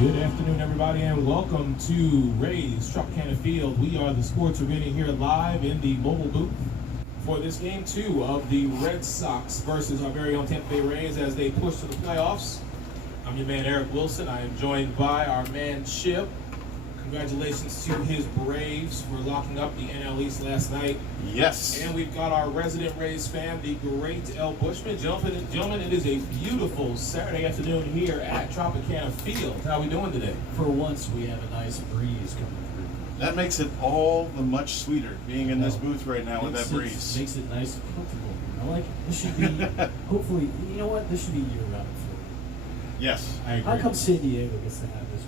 Good afternoon, everybody, and welcome to Rays Tropicana Field. We are the Sports Arena here live in the mobile booth for this game 2 of the Red Sox versus our very own Tampa Bay Rays as they push to the playoffs. I'm your man, Eric Wilson. I am joined by our man, Chip. Congratulations to his Braves for locking up the NL East last night. Yes. And we've got our resident Rays fan, the great L. Bushman. Gentlemen, it is a beautiful Saturday afternoon here at Tropicana Field. How are we doing today? For once, we have a nice breeze coming through. That makes it all the much sweeter being in this booth right now with that breeze. Makes it nice and comfortable. I like it. This should be, hopefully, you know what? This should be year-round for Yes. I agree. How come San Diego gets to have this week?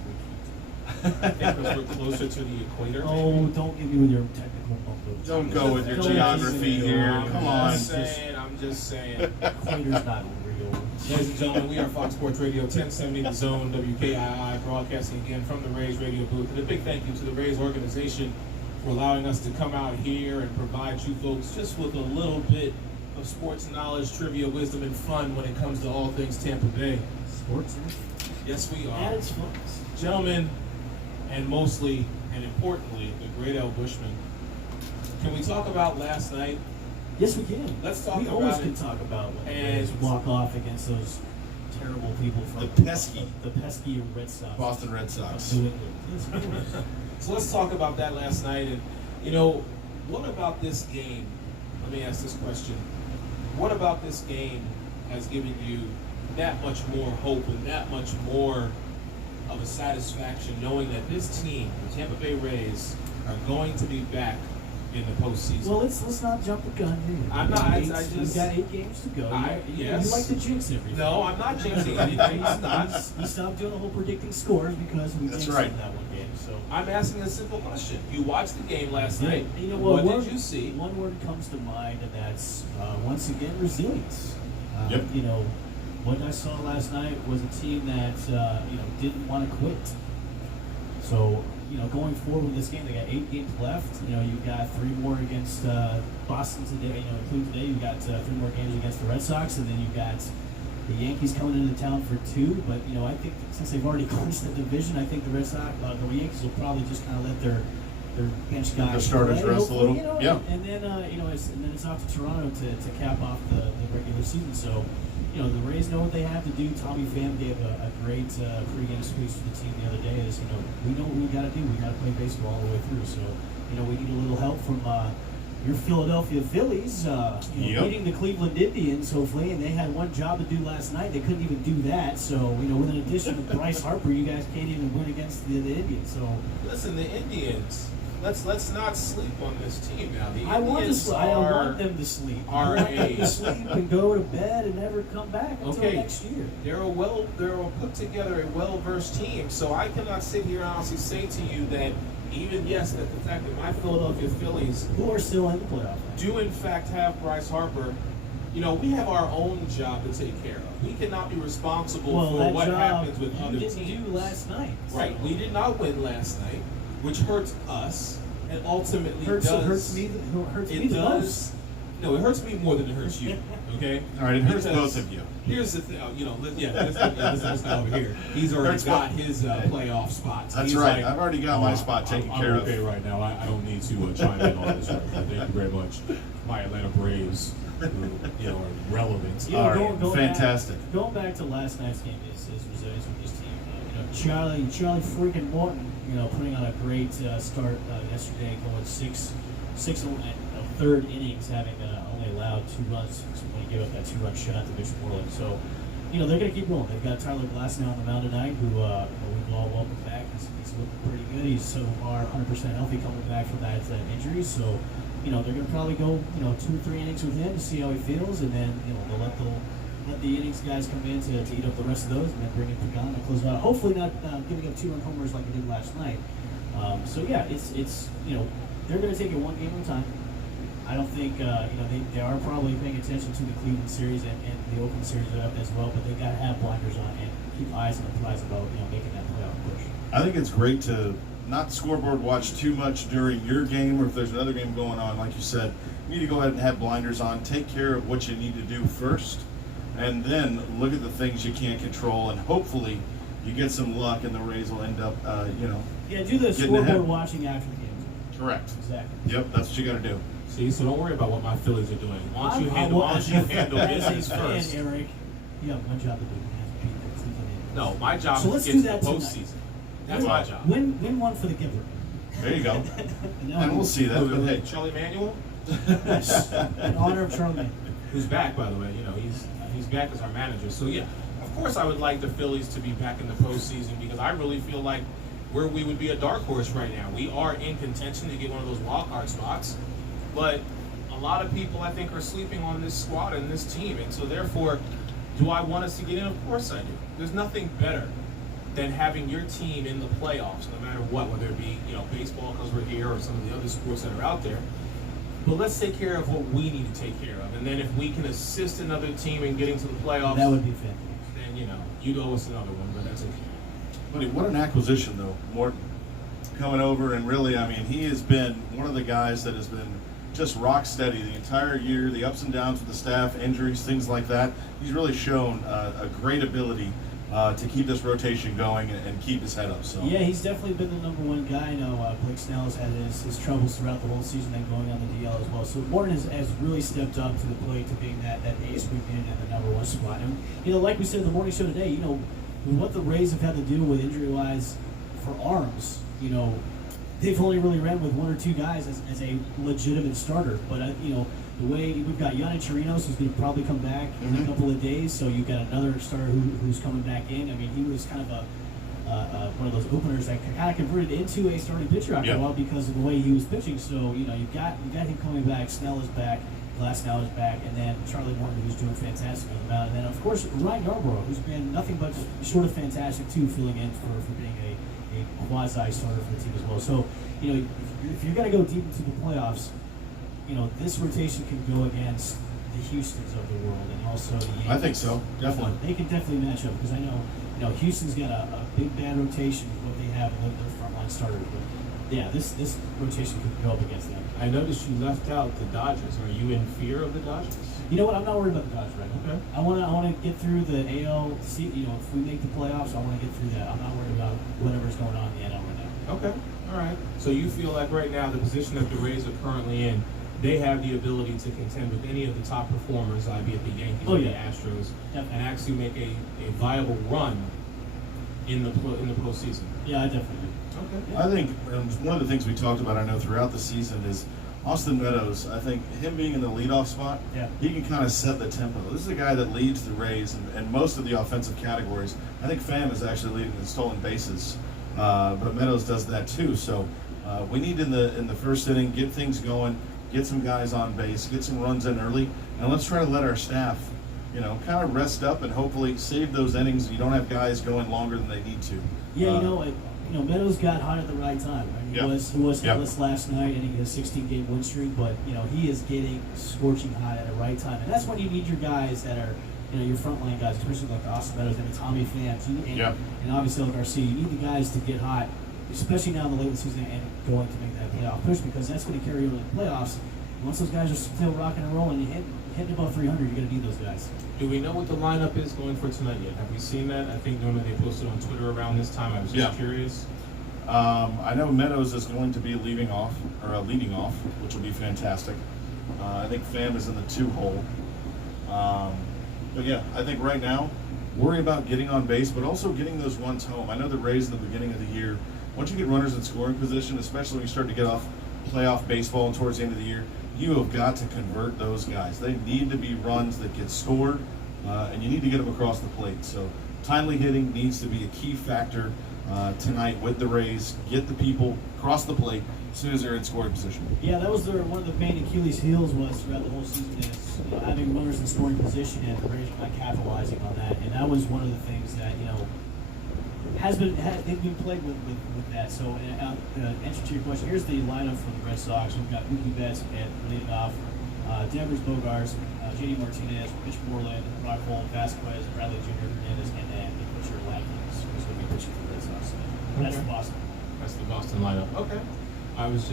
I think because we're closer to the equator. Oh, don't get me with your technical mumbo. Don't go with your Don't geography get me here. with Come your- on. I'm just saying. Equator's not real. Ladies and gentlemen, we are Fox Sports Radio 1070 The Zone, WKII, broadcasting again from the Rays radio booth. And a big thank you to the Rays organization for allowing us to come out here and provide you folks just with a little bit of sports knowledge, trivia, wisdom, and fun when it comes to all things Tampa Bay. Sports. Yes, we are. At its fun. Gentlemen, and mostly and importantly, the great L. Bushman. Can we talk about last night? Yes, we can. Let's talk we about always it. can talk about when the And- Rays walk off against those terrible people from The pesky Red Sox. Boston Red Sox. New England. Yes, of course. So let's talk about that last night. And, you know, what about this game? Let me ask this question. What about this game has given you that much more hope and that much more of a satisfaction knowing that this team, the Tampa Bay Rays, are going to be back in the postseason? Well, let's not jump the gun here. I'm not. I just. We've got 8 games to go. Yes. You like to jinx everything. No, I'm not jinxing anything. I'm not. We stopped doing the whole predicting scores because we That's jinxed right. that one game. So I'm asking a simple question. You watched the game last night. You know what what? did you see? One word comes to mind, and that's once again resilience. Yep. You know, what I saw last night was a team that didn't want to quit. So, going forward with this game, they got 8 games left. You've got 3 more against Boston today. Including today, you've got 3 more games against the Red Sox, and then you've got the Yankees coming into town for 2. But I think since they've already clinched the division, I think the Red Sox, the Yankees will probably just kind of let their bench guys Their starters play, rest a little. Yeah. And then it's off to Toronto to cap off the regular season. So. The Rays know what they have to do. Tommy Pham gave a great pregame speech to the team the other day. We know what we got to do. We got to play baseball all the way through. So, we need a little help from your Philadelphia Phillies, beating the Cleveland Indians, hopefully. And they had one job to do last night. They couldn't even do that. So, with an addition to Bryce Harper, you guys can't even win against the Indians. So, listen, the Indians. Let's not sleep on this team now. The I want Indians them to sleep. I want them to sleep and go to bed and never come back until next year. They're a put together, a well-versed team. So I cannot sit here and honestly say to you that even that the fact that my Philadelphia Phillies, who are still in the playoff, do in fact have Bryce Harper. We have our own job to take care of. We cannot be responsible for what happens with other teams. You didn't do last night. Right. We did not win last night, which hurts us, and ultimately hurts me the most. No, it hurts me more than it hurts you. Okay. All right, it hurts both of you. Here's the thing. This guy over here. He's already got his playoff spots. That's He's right. like, I've already got my spot taken care of. I'm okay right now. I don't need to chime in on this right now. Thank you very much. My Atlanta Braves, who are relevant. Going fantastic. Going back to last night's game is resilience with this team. Charlie freaking Morton, putting on a great start yesterday, going six and a third innings, having only allowed 2 runs when he gave up that 2-run shot to Mitch Moreland. So, they're going to keep rolling. They've got Tyler Glass now on the mound tonight, who we've all welcomed back. He's looking pretty good. He's so far 100% healthy coming back from that injury. So, they're going to probably go 2 or 3 innings with him to see how he feels, and then they'll let the innings guys come in to eat up the rest of those, and then bring in Tropicana to close it out. Hopefully not giving up 2-run homers like they did last night. It's they're going to take it one game at a time. I don't think they are probably paying attention to the Cleveland series and the Oakland series as well, but they got to have blinders on and keep eyes on the prize about making that playoff push. I think it's great to not scoreboard watch too much during your game, or if there's another game going on, like you said, you need to go ahead and have blinders on, take care of what you need to do first, and then look at the things you can't control, and hopefully you get some luck, and the Rays will end up, Yeah, do the getting ahead. scoreboard watching after the game. Correct. Exactly. Yep, that's what you got to do. See, so don't worry about what my Phillies are doing. Why don't you I'm- handle, I- why don't you handle as a business fan, first? Eric, you have one job to do. No, my job So is let's to do get to that the tonight. postseason. That's my job. Win one for the giver. There you go. No, And we'll see that. But hey, Charlie Manuel, yes, in honor of Charlie. who's back, by the way. You know, he's back as our manager. So yeah, of course I would like the Phillies to be back in the postseason because I really feel like we would be a dark horse right now. We are in contention to get one of those wild card spots, but a lot of people I think are sleeping on this squad and this team, and so therefore, do I want us to get in? Of course I do. There's nothing better than having your team in the playoffs, no matter what, whether it be baseball because we're here or some of the other sports that are out there. But let's take care of what we need to take care of, and then if we can assist another team in getting to the playoffs, That would be fantastic. then you'd owe us another one. But that's okay. buddy, what an acquisition, though, Morton coming over, and really, I mean, he has been one of the guys that has been just rock steady the entire year, the ups and downs with the staff, injuries, things like that. He's really shown a great ability to keep this rotation going and keep his head up. So Yeah, he's definitely been the number one guy. I know Blake Snell has had his troubles throughout the whole season and going on the DL as well. So Morton has really stepped up to the plate to being that ace weekend and the number one spot. And, like we said in the morning show today, with what the Rays have had to do with injury-wise for arms, they've only really ran with one or two guys as a legitimate starter. But, the way we've got Yonny Chirinos, who's going to probably come back in a couple of days, so you've got another starter who's coming back in. I mean, he was kind of one of those openers that kind of converted into a starting pitcher after a while because of the way he was pitching. So, you've got him coming back. Snell is back. Glass now is back, and then Charlie Morton, who's doing fantastic on the mound, and then of course Ryan Yarbrough, who's been nothing but short of fantastic too, filling in for being a quasi starter for the team as well. So, if you're going to go deep into the playoffs, this rotation can go against the Houstons of the world and also the Yankees. I think so, definitely. They can definitely match up because I know, Houston's got a big bad rotation with what they have with their frontline starters. But yeah, this rotation could go up against them. I noticed you left out the Dodgers. Are you in fear of the Dodgers? You know what? I'm not worried about the Dodgers right now. Okay. I want to get through the AL. See, if we make the playoffs, I want to get through that. I'm not worried about whatever's going on in the NL right now. Okay. All right. So you feel like right now the position that the Rays are currently in, they have the ability to contend with any of the top performers, albeit the Yankees or the Astros, and actually make a viable run in the postseason. Yeah, I definitely do. Okay. I think one of the things we talked about, I know, throughout the season is Austin Meadows. I think him being in the leadoff spot, he can kind of set the tempo. This is a guy that leads the Rays in most of the offensive categories. I think Pham is actually leading in stolen bases, but Meadows does that too. So we need in the first inning get things going, get some guys on base, get some runs in early, and let's try to let our staff, kind of rest up and hopefully save those innings. You don't have guys going longer than they need to. Yeah, Meadows got hot at the right time. I mean, he was hitless last night, and he had a 16-game win streak. But he is getting scorching hot at the right time, and that's when you need your guys that are, your frontline guys, especially like Austin Meadows and Tommy Pham, and obviously El Garcia. You need the guys to get hot, especially now in the late season and going to make that playoff push because that's going to carry over to the playoffs. Once those guys are still rocking and rolling, you hitting above 300, you're going to need those guys. Do we know what the lineup is going for tonight yet? Have we seen that? I think normally they posted on Twitter around this time. I was just curious. I know Meadows is going to be leading off, which will be fantastic. I think Pham is in the 2-hole. But yeah, I think right now, worry about getting on base, but also getting those runs home. I know the Rays in the beginning of the year, once you get runners in scoring position, especially when you start to get off playoff baseball and towards the end of the year, you have got to convert those guys. They need to be runs that get scored, and you need to get them across the plate. So timely hitting needs to be a key factor tonight with the Rays. Get the people across the plate as soon as they're in scoring position. Yeah, that was one of the main Achilles' heels was throughout the whole season is having runners in scoring position and the Rays not capitalizing on that. And that was one of the things that they've been plagued with that. So, answer to your question, here's the lineup for the Red Sox. We've got Mookie Betts at leading off, Devers, Bogarts, JD Martinez, Mitch Moreland, Rockhold, Vasquez, Bradley Jr., Hernandez, and then the pitcher Latkins, who's going to be pitching for the Red Sox. That's the Boston. That's the Boston lineup. Okay. I was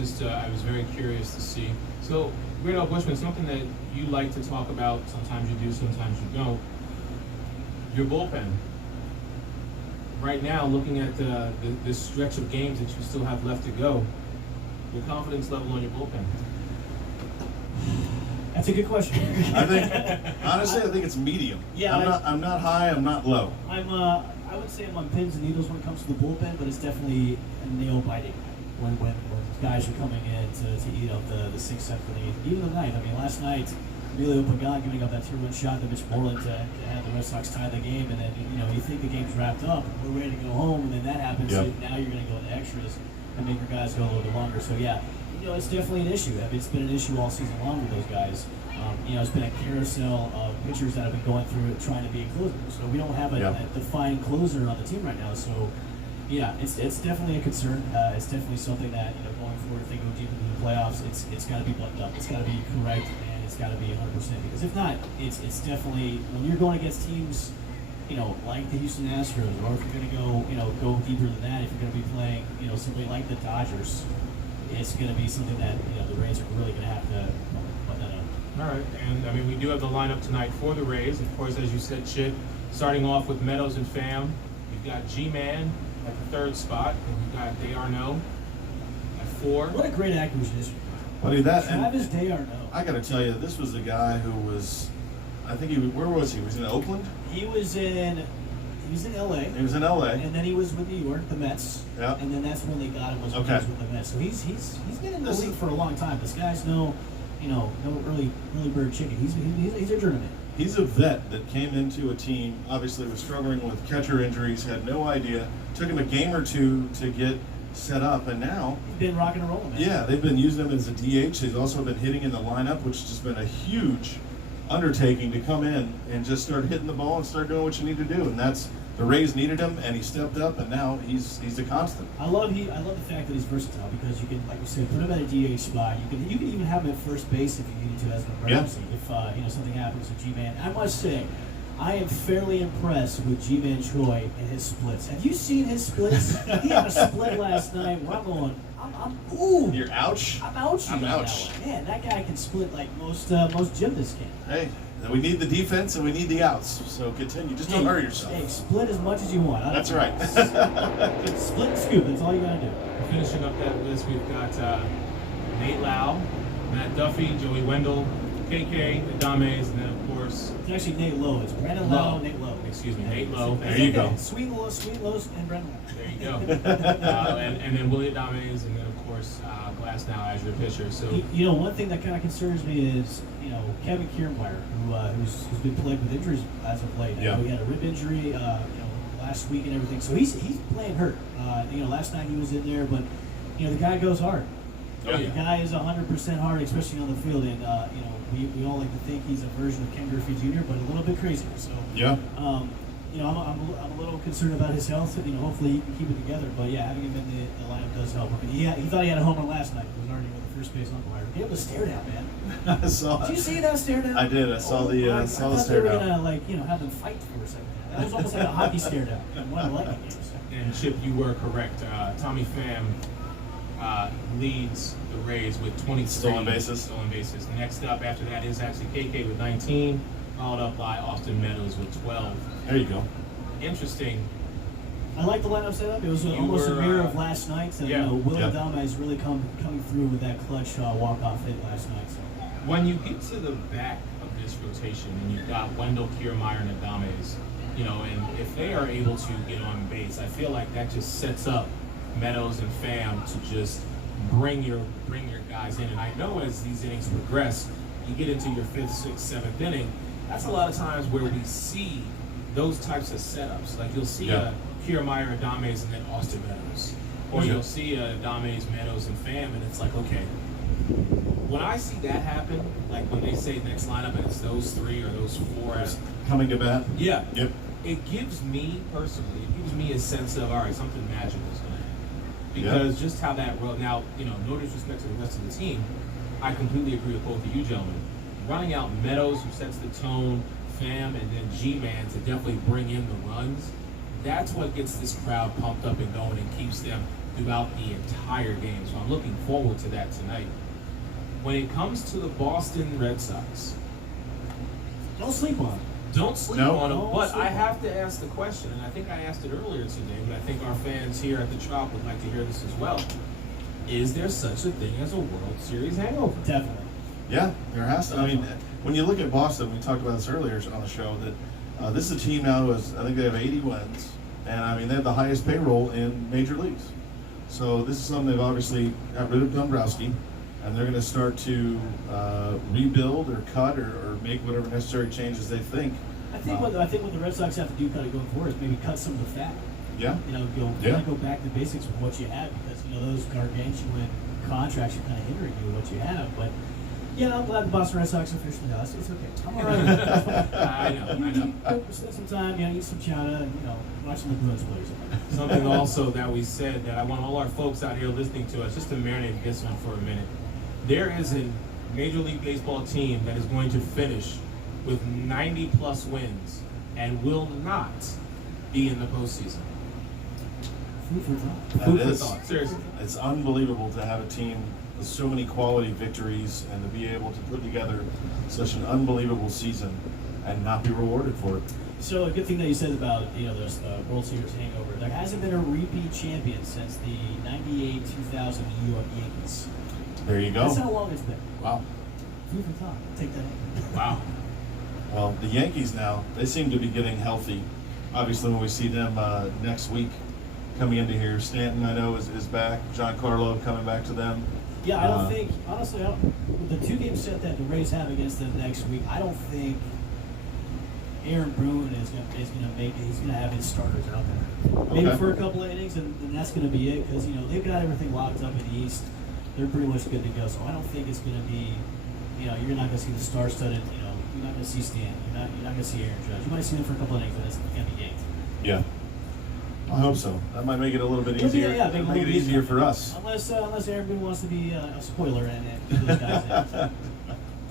very curious to see. So, Great Al Bushman, something that you like to talk about, sometimes you do, sometimes you don't. Your bullpen. right now, looking at this stretch of games that you still have left to go, your confidence level on your bullpen? That's a good question. I think it's medium. Yeah, I'm not high. I'm not low. I would say I'm on pins and needles when it comes to the bullpen, but it's definitely nail biting when guys are coming in to eat up the 6th, 7th, and 8th, even the 9th. I mean, last night, really open guy giving up that 2-run shot to Mitch Moreland to have the Red Sox tie the game, and then you think the game's wrapped up, we're ready to go home, and then that happens. Yep. So now you're going to go into extras and make your guys go a little bit longer. So yeah, it's definitely an issue. I mean, it's been an issue all season long with those guys. It's been a carousel of pitchers that have been going through it trying to be a closer. So we don't have a defined closer on the team right now. So yeah, it's definitely a concern. It's definitely something that going forward, if they go deep into the playoffs, it's got to be buttoned up. It's got to be correct, and it's got to be 100%. Because if not, it's definitely when you're going against teams, like the Houston Astros, or if you're going to go deeper than that, if you're going to be playing, somebody like the Dodgers, it's going to be something that the Rays are really going to have to button that up. All right, and I mean, we do have the lineup tonight for the Rays. Of course, as you said, Chip, starting off with Meadows and Pham. We've got G-Man at the 3rd spot, and we've got D'Arnaud at 4. What a great acquisition. Buddy, Travis D'Arnaud. I got to tell you, this was the guy who was. I think where was he? Was he in Oakland? He was in LA. He was in LA. And then he was with New York, the Mets. Yeah. And then that's when they got him was when he was with the Mets. So he's been in the league for a long time. This guy's no early bird chicken. He's a journeyman. He's a vet that came into a team, obviously was struggling with catcher injuries, had no idea. Took him a game or two to get set up, and now he's been rocking and rolling, man. Yeah, they've been using him as a DH. He's also been hitting in the lineup, which has just been a huge undertaking to come in and just start hitting the ball and start doing what you need to do. And that's the Rays needed him, and he stepped up, and now he's a constant. I love the fact that he's versatile because you can, like you said, put him at a DH spot. You can even have him at first base if you needed to as an emergency. If something happens to G-Man. I must say, I am fairly impressed with G-Man Choi and his splits. Have you seen his splits? He had a split last night where I'm going, ooh. You're ouch? I'm ouchie. I'm ouch. That one. Man, that guy can split like most gymnasts can. Hey, we need the defense and we need the outs. So continue. Just don't hurt yourself. Hey, split as much as you want. That's right. Split and scoop. That's all you gotta do. Finishing up that list, we've got Nate Lau, Matt Duffy, Joey Wendell, KK, Adames, and then of course it's actually Nate Lowe. It's Brandon Lowe, Nate Lowe. Excuse me, Nate Lowe. There you go. Sweet Lowe, and Brandon Lowe. There you go. And then Willie Adames, and then of course Glass now as your pitcher. So one thing that kind of concerns me is Kevin Kiermaier, who's been plagued with injuries as of late. Yeah. He had a rib injury last week and everything, so he's playing hurt. Last night he was in there, but the guy goes hard. Oh, The yeah. guy is 100% hard, especially on the field, and we all like to think he's a version of Ken Griffey Jr., but a little bit crazier. So Yeah. I'm a little concerned about his health. Hopefully he can keep it together. But yeah, having him in the lineup does help. I mean, he thought he had a home run last night. He was already with the first base umpire. He had a stare down, man. I saw. Did you see that stare down? I did. I saw the I stare thought they were down. gonna have them fight for a second. That was almost like a hockey stare down in one of the Lightning games. And Chip, you were correct. Tommy Pham leads the Rays with 23 Stolen bases. Next up after that is actually KK with 19, followed up by Austin Meadows with 12. There you go. Interesting. I like the lineup setup. It was almost a mirror of last night's. And, Willie Adames really coming through with that clutch walk-off hit last night. So. When you get to the back of this rotation and you've got Wendell, Kiermaier, and Adames, and if they are able to get on base, I feel like that just sets up Meadows and Pham to just bring your guys in. And I know as these innings progress, you get into your 5th, 6th, 7th inning, that's a lot of times where we see those types of setups. Like you'll see a Kiermaier, Adames, and then Austin Meadows. Or you'll see a Adames, Meadows, and Pham, and it's like, okay. When I see that happen, like when they say next lineup and it's those 3 or those 4 Coming to bat. Yeah. Yep. It gives me personally, a sense of, all right, something magical is going to happen. Because just how that road, now, no disrespect to the rest of the team, I completely agree with both of you gentlemen. Running out Meadows, who sets the tone, Pham, and then G-Man to definitely bring in the runs, that's what gets this crowd pumped up and going and keeps them throughout the entire game. So I'm looking forward to that tonight. When it comes to the Boston Red Sox, Don't sleep on him. Don't sleep No. on them. Don't But sleep I on have to ask the question, and I think I asked it earlier today, but I think our fans here at the Trop would like to hear this as well. Is there such a thing as a World Series hangover? Definitely. Yeah, there has to. I mean, when you look at Boston, we talked about this earlier on the show, that this is a team now who has, I think they have 80 wins, and I mean, they have the highest payroll in major leagues. So this is something they've obviously got rid of Dombrowski, and they're going to start to rebuild or cut or make whatever necessary changes they think. I think what the Red Sox have to do kind of going forward is maybe cut some of the fat. Yeah. You know, go back to basics with what you have, because you know those gargantuan contracts are kind of hindering you with what you have. But yeah, I'm glad the Boston Red Sox are officially us. It's okay. I'm all right with it. I know. Go spend some time, eat some chowder, and watch some of the Bruins play or something. Something also that we said that I want all our folks out here listening to us just to marinate this one for a minute. There is a Major League Baseball team that is going to finish with 90 plus wins and will not be in the postseason. Food for thought. Food That for is. thought. Seriously. It's unbelievable to have a team with so many quality victories and to be able to put together such an unbelievable season and not be rewarded for it. So a good thing that you said about this World Series hangover. There hasn't been a repeat champion since the '98-2000 New York Yankees. There you go. That's how long it's been. Wow. Food for thought. Take that in. Wow. Well, the Yankees now, they seem to be getting healthy. Obviously, when we see them next week coming into here, Stanton, I know, is back. Giancarlo coming back to them. Yeah, I don't think, honestly, with the 2-game set that the Rays have against them next week, I don't think Aaron Boone is going to make it. He's going to have his starters out there. Maybe Okay. for a couple of innings, and that's going to be it, because they've got everything locked up in the East. They're pretty much good to go. So I don't think it's going to be, you're not going to see the star-studded. You're not going to see Stan. You're not going to see Aaron Judge. You might see them for a couple of innings, but it's going to be yanked. Yeah. I hope so. That might make it a little bit easier. Make it easier for us. Unless Aaron Boone wants to be a spoiler and keep those guys in.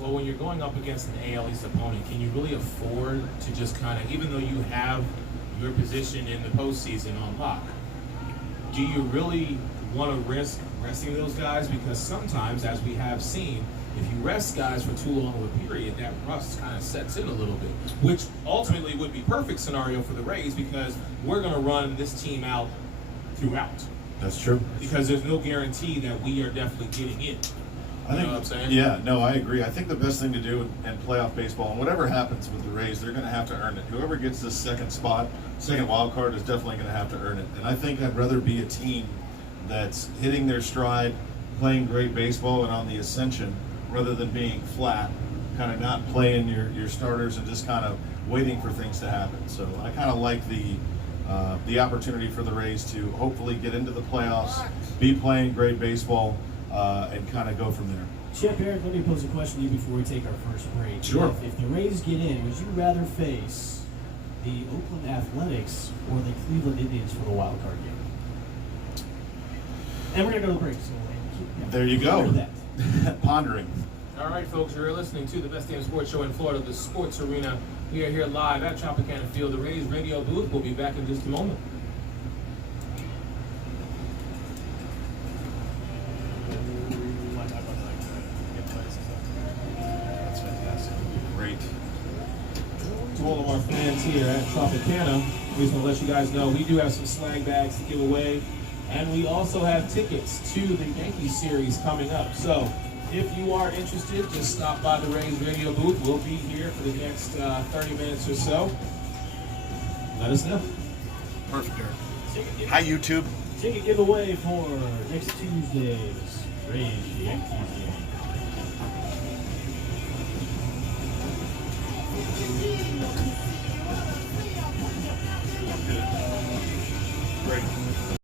Well, when you're going up against an AL East opponent, can you really afford to just kind of, even though you have your position in the postseason on lock, do you really want to risk resting those guys? Because sometimes, as we have seen, if you rest guys for too long of a period, that rust kind of sets in a little bit, which ultimately would be perfect scenario for the Rays, because we're going to run this team out throughout. That's true. Because there's no guarantee that we are definitely getting in. You know what I'm saying? Yeah, no, I agree. I think the best thing to do in playoff baseball, and whatever happens with the Rays, they're going to have to earn it. Whoever gets this second wild card is definitely going to have to earn it. And I think I'd rather be a team that's hitting their stride, playing great baseball, and on the ascension, rather than being flat, kind of not playing your starters and just kind of waiting for things to happen. So I kind of like the opportunity for the Rays to hopefully get into the playoffs, be playing great baseball, and kind of go from there. Chip, Eric, let me pose a question to you before we take our first break. Sure. If the Rays get in, would you rather face the Oakland Athletics or the Cleveland Indians for the wild card game? And we're going to go to the break. So There you go. ponder that. Pondering. All right, folks, you're listening to the best damn sports show in Florida, the Sports Arena. We are here live at Tropicana Field, the Rays radio booth. We'll be back in just a moment. That's fantastic. Great. To all of our fans here at Tropicana, we just want to let you guys know we do have some swag bags to give away, and we also have tickets to the Yankees series coming up. So if you are interested, just stop by the Rays radio booth. We'll be here for the next 30 minutes or so. Let us know. Perfect, Eric. Hi, YouTube. Ticket giveaway for next Tuesday's Rays Yankees game.